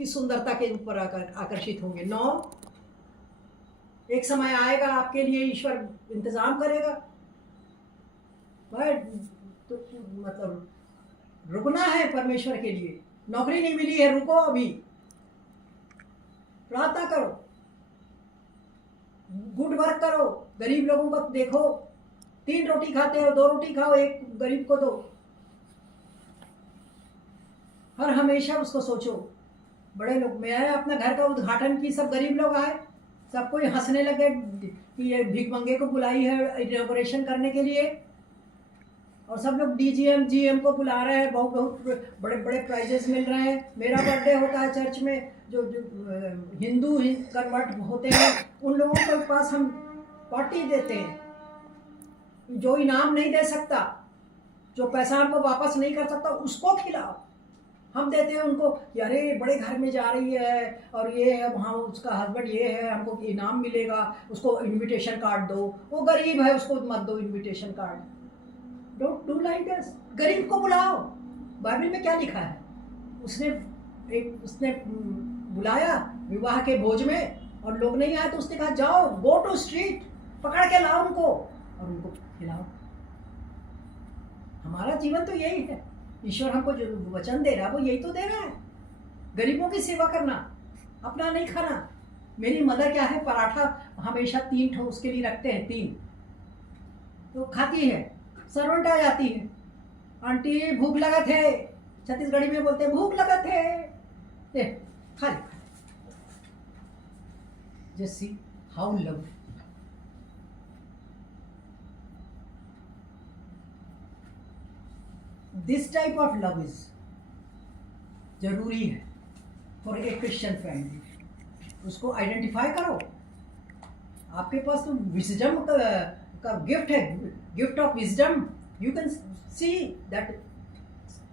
उसकी सुंदरता के ऊपर आकर्षित होंगे। 9, एक समय आएगा आपके लिए ईश्वर इंतजाम करेगा, तो मतलब रुकना है परमेश्वर के लिए। नौकरी नहीं मिली है, रुको, अभी प्रार्थना करो, गुड वर्क करो, गरीब लोगों को देखो। 3 रोटी खाते हो, 2 रोटी खाओ, 1 गरीब को दो। हर हमेशा उसको सोचो। बड़े लोग, मैं अपना घर का उद्घाटन की, सब गरीब लोग आए, सब कोई हंसने लगे कि ये भिखमंगे को बुलाई है इनॉग्रेशन करने के लिए, और सब लोग डीजीएम जीएम को बुला रहे हैं, बहुत बड़े बड़े प्राइजेस मिल रहे हैं। मेरा बर्थडे होता है चर्च में, जो हिंदू कन्वर्ट होते हैं उन लोगों के पास हम पार्टी देते हैं। जो इनाम नहीं दे सकता, जो पैसा हमको वापस नहीं कर सकता, उसको खिलाओ। हम देते हैं उनको कि अरे बड़े घर में जा रही है और ये है, वहाँ उसका हस्बैंड ये है, हमको इनाम मिलेगा, उसको इनविटेशन कार्ड दो। वो गरीब है, उसको मत दो invitation card. Don't do like this. गरीब को बुलाओ। बाइबल में क्या लिखा है? उसने बुलाया विवाह के भोज में, और लोग नहीं आए तो उसने कहा जाओ, गो टू स्ट्रीट, पकड़ के लाओ उनको और उनको खिलाओ। हमारा जीवन तो यही है। ईश्वर हमको जो वचन दे रहा है वो यही तो दे रहा है, गरीबों की सेवा करना, अपना नहीं खाना। मेरी मदर क्या है, पराठा हमेशा 3 ठो उसके लिए रखते हैं, 3 तो खाती है। सर्वेंट आ जाती है, आंटी भूख लगा थे, छत्तीसगढ़ी में बोलते हैं भूख लगा थे, खा ले। Just see how love. This type of love is जरूरी है फॉर ए क्रिश्चियन फैमिली। उसको आइडेंटिफाई करो। आपके पास तो विजडम का गिफ्ट है, gift of wisdom. You can see that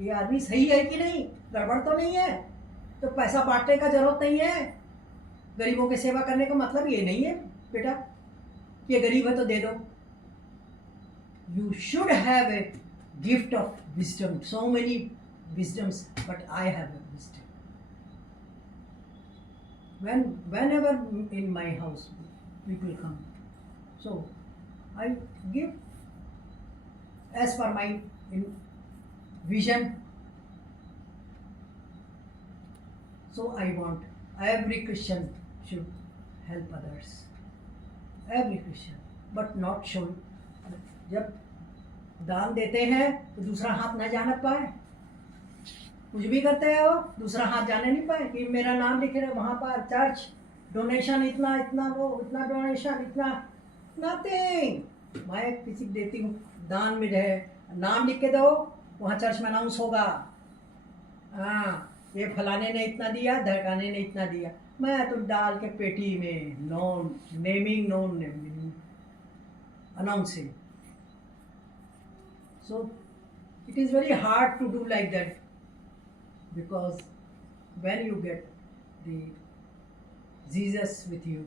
ये आदमी सही है कि नहीं, गड़बड़ तो नहीं है। तो पैसा बांटने का जरूरत नहीं है। गरीबों की सेवा करने का मतलब ये नहीं है बेटा कि ये गरीब है तो दे दो। You should have a gift of wisdom, so many wisdoms, but I have a wisdom. Whenever in my house people come, so I give as per my vision. So I want every Christian should help others, every Christian, but not show. जब दान देते हैं तो दूसरा हाथ ना जान पाए। कुछ भी करते हैं वो दूसरा हाथ जाने नहीं पाए कि मेरा नाम लिखे रहे वहाँ पर चर्च डोनेशन इतना इतना, वो इतना डोनेशन इतना, नथिंग। मैं किसी को देती हूँ दान में रहे, नाम लिख के दो, वहाँ चर्च में अनाउंस होगा, हाँ ये फलाने ने इतना दिया, धड़काने ने इतना दिया। मैं तो डाल के पेटी में non naming, non naming, announcing. So it is very hard to do like that, because when you get the Jesus with you,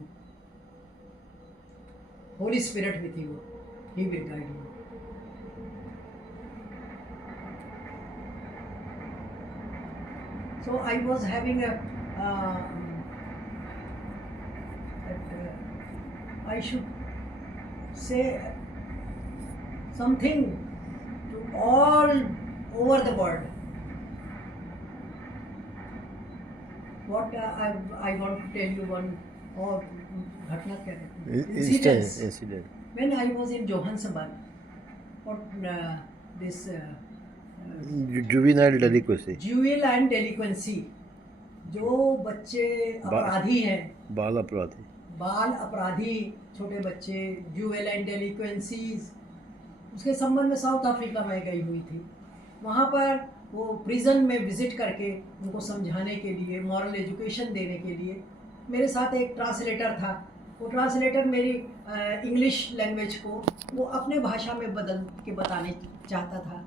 Holy Spirit with you, He will guide you. So I was having I should say something all over the world. What I want to tell you one और घटना क्या कहते हैं, incident. When I was in Johannesburg for this juvenile delinquency, juvenile delinquency, जो बच्चे अपराधी हैं, बाल अपराधी छोटे बच्चे, juvenile delinquencies, उसके संबंध में साउथ अफ्रीका में गई हुई थी। वहाँ पर वो प्रिजन में विज़िट करके उनको समझाने के लिए, मॉरल एजुकेशन देने के लिए मेरे साथ एक ट्रांसलेटर था। वो ट्रांसलेटर मेरी इंग्लिश लैंग्वेज को वो अपने भाषा में बदल के बताने चाहता था,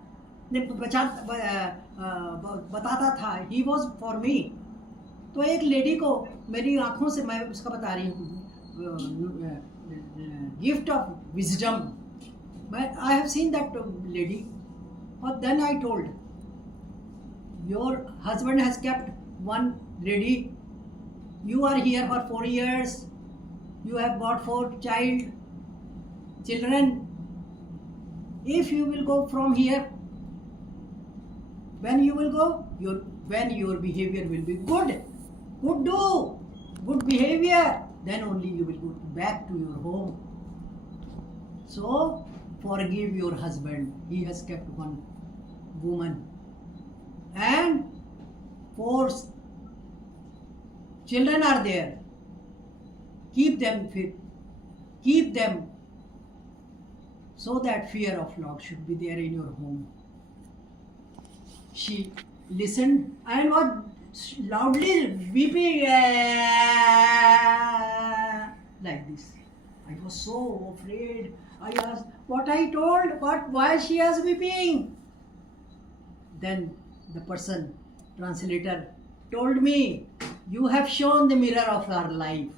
बताता था। He was for me. तो एक लेडी को मेरी आँखों से मैं उसका बता रही हूँ, gift of wisdom. But I have seen that lady, or then I told, your husband has kept one lady, you are here for 4 years. You have got 4 children. If you will go from here, when you will go, when your behavior will be good behavior, then only you will go back to your home. So forgive your husband. He has kept one woman, and 4 children are there. Keep them fit. Keep them so that fear of Lord should be there in your home. She listened and was loudly weeping like this. I was so afraid. I asked, what I told? Why she is weeping? Then the translator, told me, you have shown the mirror of our life.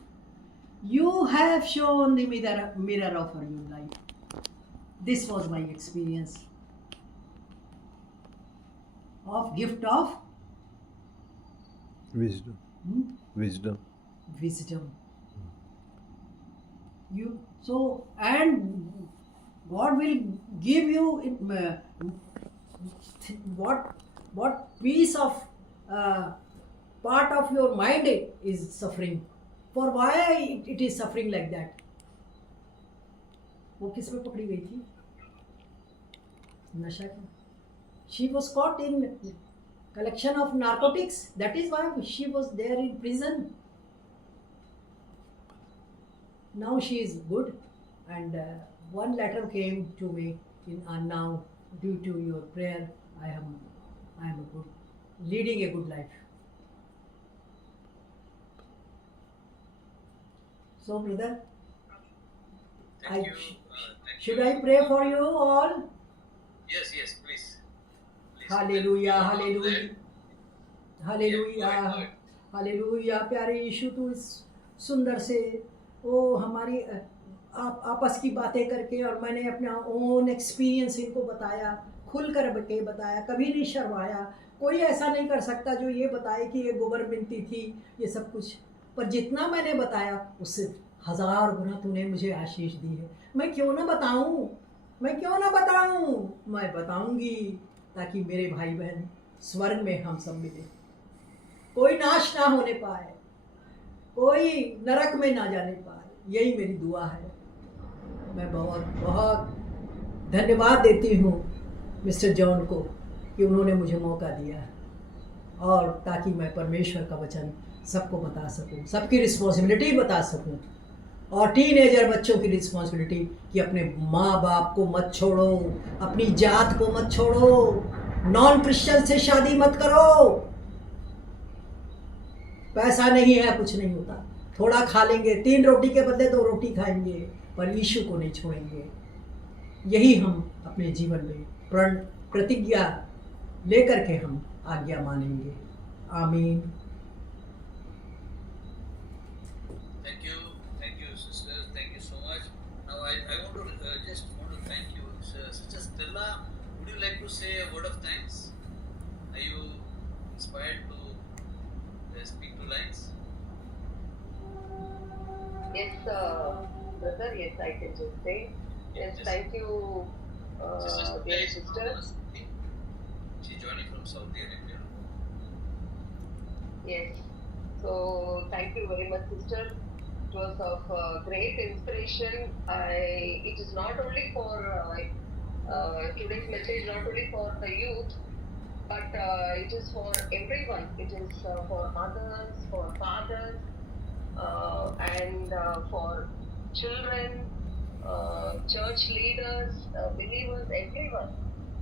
You have shown the mirror of your life. This was my experience of gift of wisdom. Wisdom. And God will give you what piece of part of your mind is suffering. For why it is suffering like that? वो किस में पकड़ी गई थी? नशा की. She was caught in collection of narcotics. That is why she was there in prison. Now she is good, and one letter came to me now due to your prayer. I am leading a good life. So, brother, Thank you. should I pray for you all? Yes, please. Hallelujah, hallelujah, Hallelujah. hallelujah, hallelujah. प्यारे यीशु, तू इस सुंदर से हमारी आपस की बातें करके, और मैंने अपना ओन एक्सपीरियंस इनको बताया, खुल कर के बताया, कभी नहीं शर्माया. कोई ऐसा नहीं कर सकता जो ये बताए कि ये गोबर बिनती थी, ये सब कुछ. पर जितना मैंने बताया उससे 1000 गुना तूने मुझे आशीष दी है. मैं क्यों ना बताऊं? मैं बताऊंगी, ताकि मेरे भाई बहन स्वर्ग में हम सब मिले, कोई नाश ना होने पाए, कोई नरक में ना जाने पाए. यही मेरी दुआ है. मैं बहुत बहुत धन्यवाद देती हूँ मिस्टर जॉन को कि उन्होंने मुझे मौका दिया, और ताकि मैं परमेश्वर का वचन सबको बता सकूं, सबकी रिस्पॉन्सिबिलिटी बता सकूं. और टीनेजर बच्चों की रिस्पॉन्सिबिलिटी कि अपने माँ बाप को मत छोड़ो, अपनी जात को मत छोड़ो, नॉन क्रिश्चियन से शादी मत करो. पैसा नहीं है, कुछ नहीं होता, थोड़ा खा लेंगे, 3 रोटी के बदले 2 रोटी खाएंगे, पर यीशु को नहीं छोड़ेंगे. यही हम अपने जीवन में प्रतिज्ञा लेकर के हम आज्ञा मानेंगे. आमीन. Thank you, sisters. Thank you so much. Now I want to just thank you, Sister Stella. Would you like to say a word of thanks? Are you inspired to speak 2 lines? Yes, brother. Yes, I can just say. Yes, thank you, dear sister. She's joining from Saudi Arabia. Yes. So thank you very much, sister. It was of great inspiration. It is not only for today's message, not only for the youth, but it is for everyone. It is for mothers, for fathers, and for children, church leaders, believers, everyone.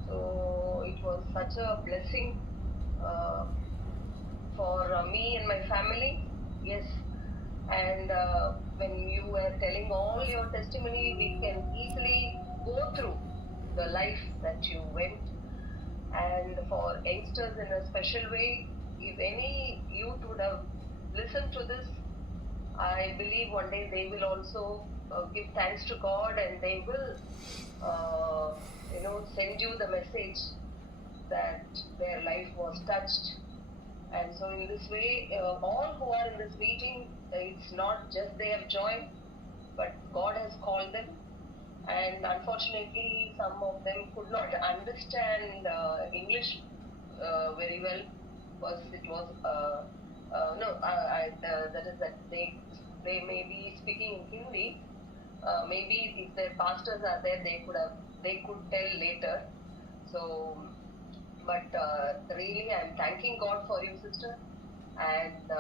So it was such a blessing for me and my family. Yes. And when you were telling all your testimony, we can easily go through the life that you went. And for youngsters in a special way, if any youth would have listened to this, I believe one day they will also give thanks to God, and they will send you the message that their life was touched And so in this way, all who are in this meeting, it's not just they have joined, but God has called them. And unfortunately, some of them could not understand English very well, because it was that is that they may be speaking Hindi. Maybe if their pastors are there, they could tell later. So, but really, I'm thanking God for you, sister, and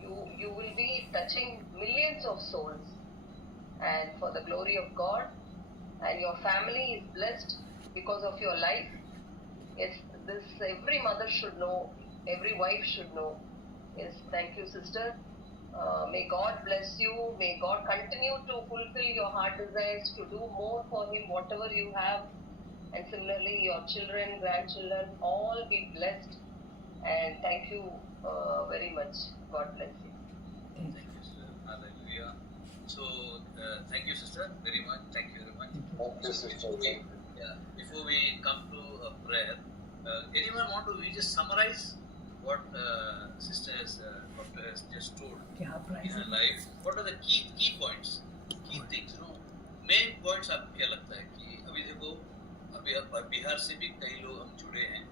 you will be touching millions of souls, and for the glory of God, and your family is blessed because of your life. Yes, this every mother should know, every wife should know. Yes, thank you, sister. May God bless you. May God continue to fulfill your heart desires to do more for Him, whatever you have. And similarly, your children, grandchildren, all be blessed. And thank you very much. God bless you. Thank you, sister. Hallelujah. So, thank you, sister, very much. Thank you very much. Thank you, sister. Before we come to a prayer, anyone want to we just summarize what sister has, doctor has just told क्या in price her life? What are the key points, key things? Main points आपको क्या लगता है कि अभी देखो, अभी बिहार से भी कई लोग हम जुड़े हैं,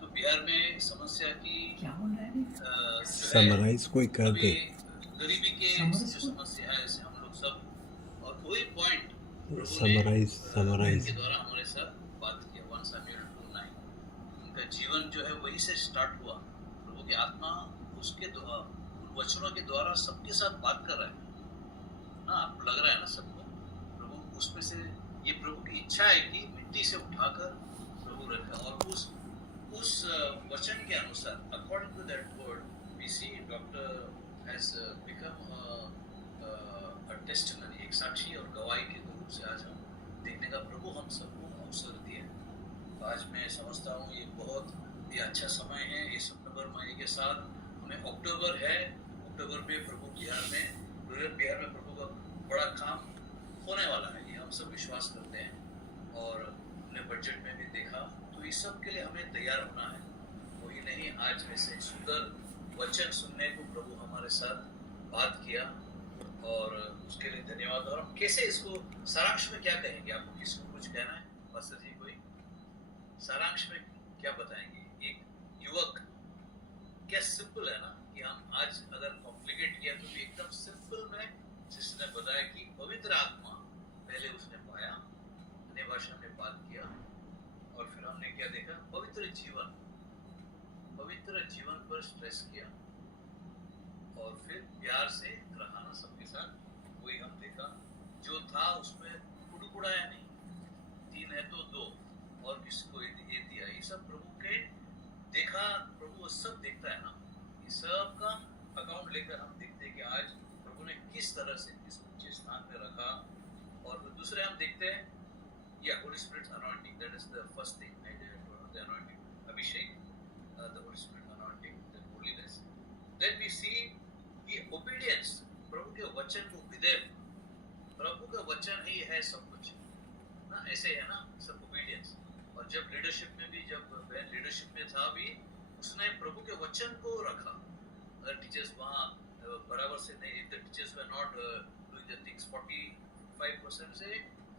तो बिहार में समस्या की क्या बोल रहे हैं समराइज कोई कर अभी दे। गरीबी के जो समस्या है इसे हम लोग सब और कोई पॉइंट समराइज के द्वारा हमारे साथ बात किया 1 Samuel 2:9 उनका जीवन जो है वही से स्टार्ट हुआ। प्रभु की आत्मा उसके द्वारा उन वचनों के द्वारा सबके साथ बात कर रहा है ना। आपको लग रहा है ना सबको प्रभु उसमें से ये प्रभु की इच्छा है कि मिट्टी से उठाकर प्रभु रखे और उस वचन के अनुसार according to that word we see doctor has become a testimony, एक साक्षी और गवाही के रूप से आज हम देखने का प्रभु हम सबको अवसर दिया। तो आज मैं समझता हूँ ये बहुत ही अच्छा समय है। ये सितंबर महीने के साथ हमें अक्टूबर है, अक्टूबर में प्रभु बिहार में प्रभु का बड़ा काम होने वाला है, ये हम सब विश्वास करते हैं। और हमने बजट में भी देखा, तो इस सब के लिए हमें तैयार होना है। वही नहीं, आज ऐसे सुंदर वचन सुनने को प्रभु हमारे साथ बात किया और उसके लिए धन्यवाद। और हम कैसे इसको सारांश में क्या कहेंगे? आपको किसको कुछ कहना है पास्टर जी? कोई सारांश में क्या बताएंगे? एक युवक, क्या सिंपल है ना कि हम आज अगर कॉम्प्लिकेट किया तो एकदम सिंपल में जिसने बताया कि पवित्र आत्मा पहले उसने पाया, अन्य भाषा में बात किया और फिर हमने क्या देखा? पवित्र जीवन पर स्ट्रेस किया और फिर प्यार से रहना सबके साथ, वही हम देखा। जो था उसमें कुड़कुड़ाया नहीं, 3 है तो 2 और किसको ये दिया, ये सब प्रभु के देखा। प्रभु वो सब देखता है ना, ये सब का अकाउंट लेकर हम देखते हैं कि आज प्रभु ने किस तरह से किस ऊंचे स्थान पे रखा। और फिर दूसरे हम देखते हैं या Holy Spirit anointing, that is the first thing, the anointing, अभिषेक, the Holy Spirit anointing, the holiness. Then we see कि ओबीडियंस, प्रभु के वचन को विधेय, प्रभु का वचन ही है सब कुछ ना, ऐसे है ना सब ओबीडियंस। और जब लीडरशिप में भी, जब बहन लीडरशिप में था भी, उसने प्रभु के वचन को रखा। अगर टीचर्स वहाँ बराबर से नहीं, if the teachers were not doing the things, 45% से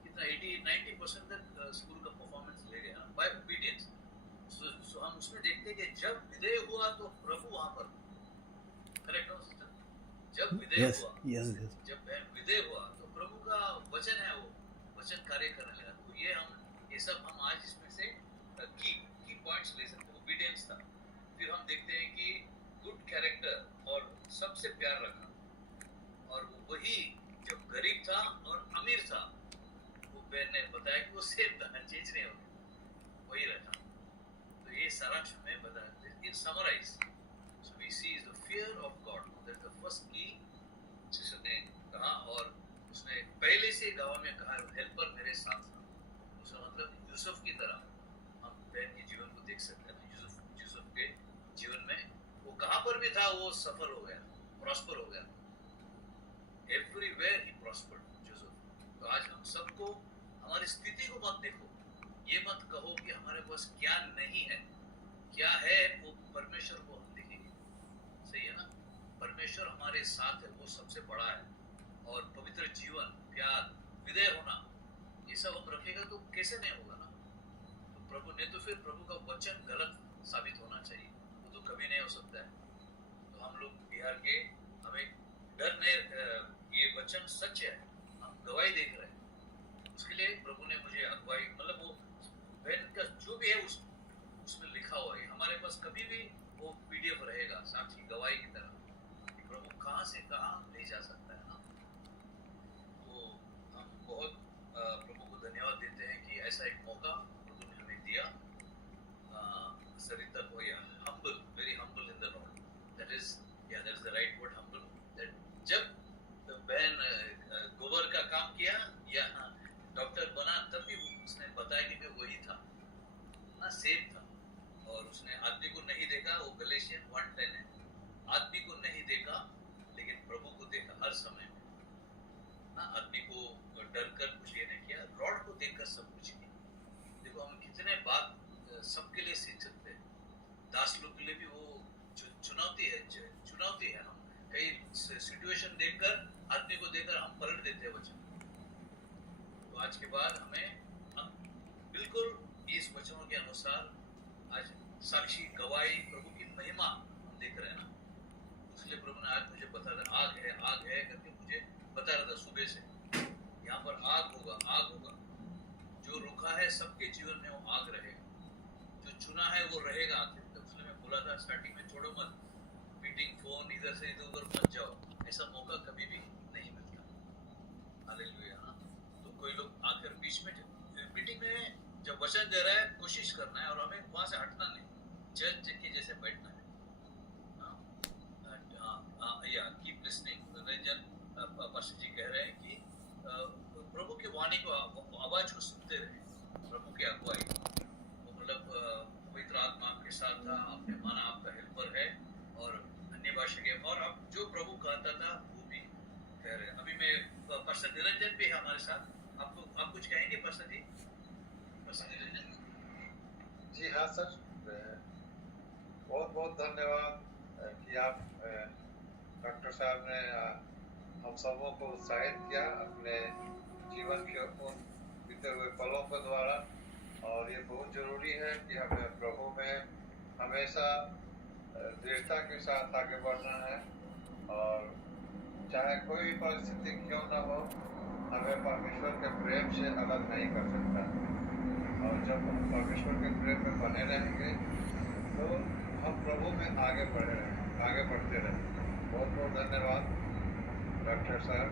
कितना 80-90% तक स्कूल का परफॉर्मेंस ले गया बाय ओबीडियंस। सो हम उसमें देखते हैं कि जब विधेय हुआ तो प्रभु वहाँ पर, करेक्ट हो सिस्टर? जब विधेय हुआ, जब विधेय हुआ तो प्रभु का वचन है, वो वचन कार्य करने लगा। तो ये सब हम आज इसमें से की पॉइंट्स ले सकते हैं। ओबीडियंस था, फिर हम देखते हैं कि गुड कैरेक्टर और सबसे प्यार रखा, और वो वही जब गरीब था और अमीर था, वो बहन ने बताया कि वो सेम था, चेंज नहीं हो वही रखा। तो ये सारांश में बताया। In summarise, so we see is the fear of God, that the first key जिसे ने कहा। और उसने पहले से गाँव में कहा हेल्पर मेरे साथ था। उसका मतलब यूसुफ की तरह हम बहन के जीवन को देख सकते हैं। यूसुफ के जीवन में वो कहाँ पर भी था वो सफल हो गया, प्रॉस्पर हो गया, एवरीवेयर ही प्रॉस्पर्ड यूसुफ। तो आज हम सबको हमारी स्थिति को मत देखो, ये मत कहो कि हमारे पास क्या नहीं है, क्या है वो परमेश्वर को हम देखेंगे। सही है ना, परमेश्वर हमारे साथ है, वो सबसे बड़ा है। और पवित्र जीवन, प्यार, विधेय होना, ये सब हम रखेगा तो कैसे नहीं होगा ना। तो प्रभु ने तो फिर प्रभु का वचन गलत साबित होना चाहिए, वो तो कभी नहीं हो सकता है। तो हम लोग बिहार के, हमें डर नहीं, ये वचन सच है, हम गवाही देख रहे हैं। उसके लिए प्रभु ने मुझे अगुवाई, मतलब वो बहन का जो भी है उसमें लिखा हुआ है, हमारे पास कभी भी वो पीडीएफ रहेगा साक्षी गवाही की तरह कि प्रभु कहाँ से कहाँ ले जा सकता है ना। तो हम बहुत प्रभु को धन्यवाद देते हैं कि ऐसा एक मौका प्रभु ने हमें दिया। सरिता को, या humble, very humble in the Lord, that is, yeah, that's the right word, humble, that जब बहन गोबर का काम किया या डॉक्टर बना, तब भी उसने बताया कि मैं वही था ना, सेम था। और उसने आदमी को नहीं देखा, वो गलेशियन 1:10 है, आदमी को नहीं देखा लेकिन प्रभु को देखा हर समय में ना। आदमी को डर कर कुछ ये नहीं किया, रॉड को देखकर सब कुछ किया। देखो हम कितने बात सबके लिए सीख सकते हैं, दास लोग के लिए भी वो चुनौती है। हम कई सिचुएशन देखकर, आदमी को देखकर हम पलट देते हैं वचन। तो आज के बाद हम बिल्कुल इस वचनों के अनुसार आज साक्षी गवाही प्रभु की महिमा हम देख रहे हैं ना। इसलिए प्रभु ने आज मुझे बता रहा, आग है करके मुझे बता रहा था सुबह से, यहाँ पर आग होगा। जो रुका है सबके जीवन में वो आग रहेगा, जो चुना है वो रहेगा आखिर तक। उसने मैं बोला था स्टार्टिंग में, छोड़ो मत, मीटिंग फोन इधर से इधर उधर मत जाओ, ऐसा मौका कभी भी नहीं मिलता। हालेलुया। तो कोई लोग आकर बीच में मीटिंग में जब वचन दे रहा है, कोशिश करना है और हमें वहां से हटना नहीं, जज के जैसे बैठना है। या कीप लिसनिंग। रंजन पास्टर जी कह रहे हैं कि प्रभु की वाणी को, आवाज को सुनते रहे, प्रभु की अगुवाई। वो मतलब पवित्र आत्मा आपके साथ था, आपने माना आपका हेल्पर है, और अन्य भाषा के, और अब जो प्रभु कहता था वो भी कह रहे हैं। अभी मैं पास्टर निरंजन भी है हमारे साथ, आप कुछ कहेंगे पास्टर जी? पास्टर निरंजन जी हाँ सर, बहुत बहुत धन्यवाद कि आप डॉक्टर साहब ने हम सबों को उत्साहित किया अपने जीवन के उन बीते हुए पलों के द्वारा। और ये बहुत ज़रूरी है कि हमें प्रभु में हमेशा दृढ़ता के साथ आगे बढ़ना है, और चाहे कोई भी परिस्थिति क्यों ना हो, हमें परमेश्वर के प्रेम से अलग नहीं कर सकता। और जब हम परमेश्वर के प्रेम में बने रहेंगे तो हम प्रभु में आगे बढ़ते रहेंगे। बहुत बहुत धन्यवाद डॉक्टर साहब।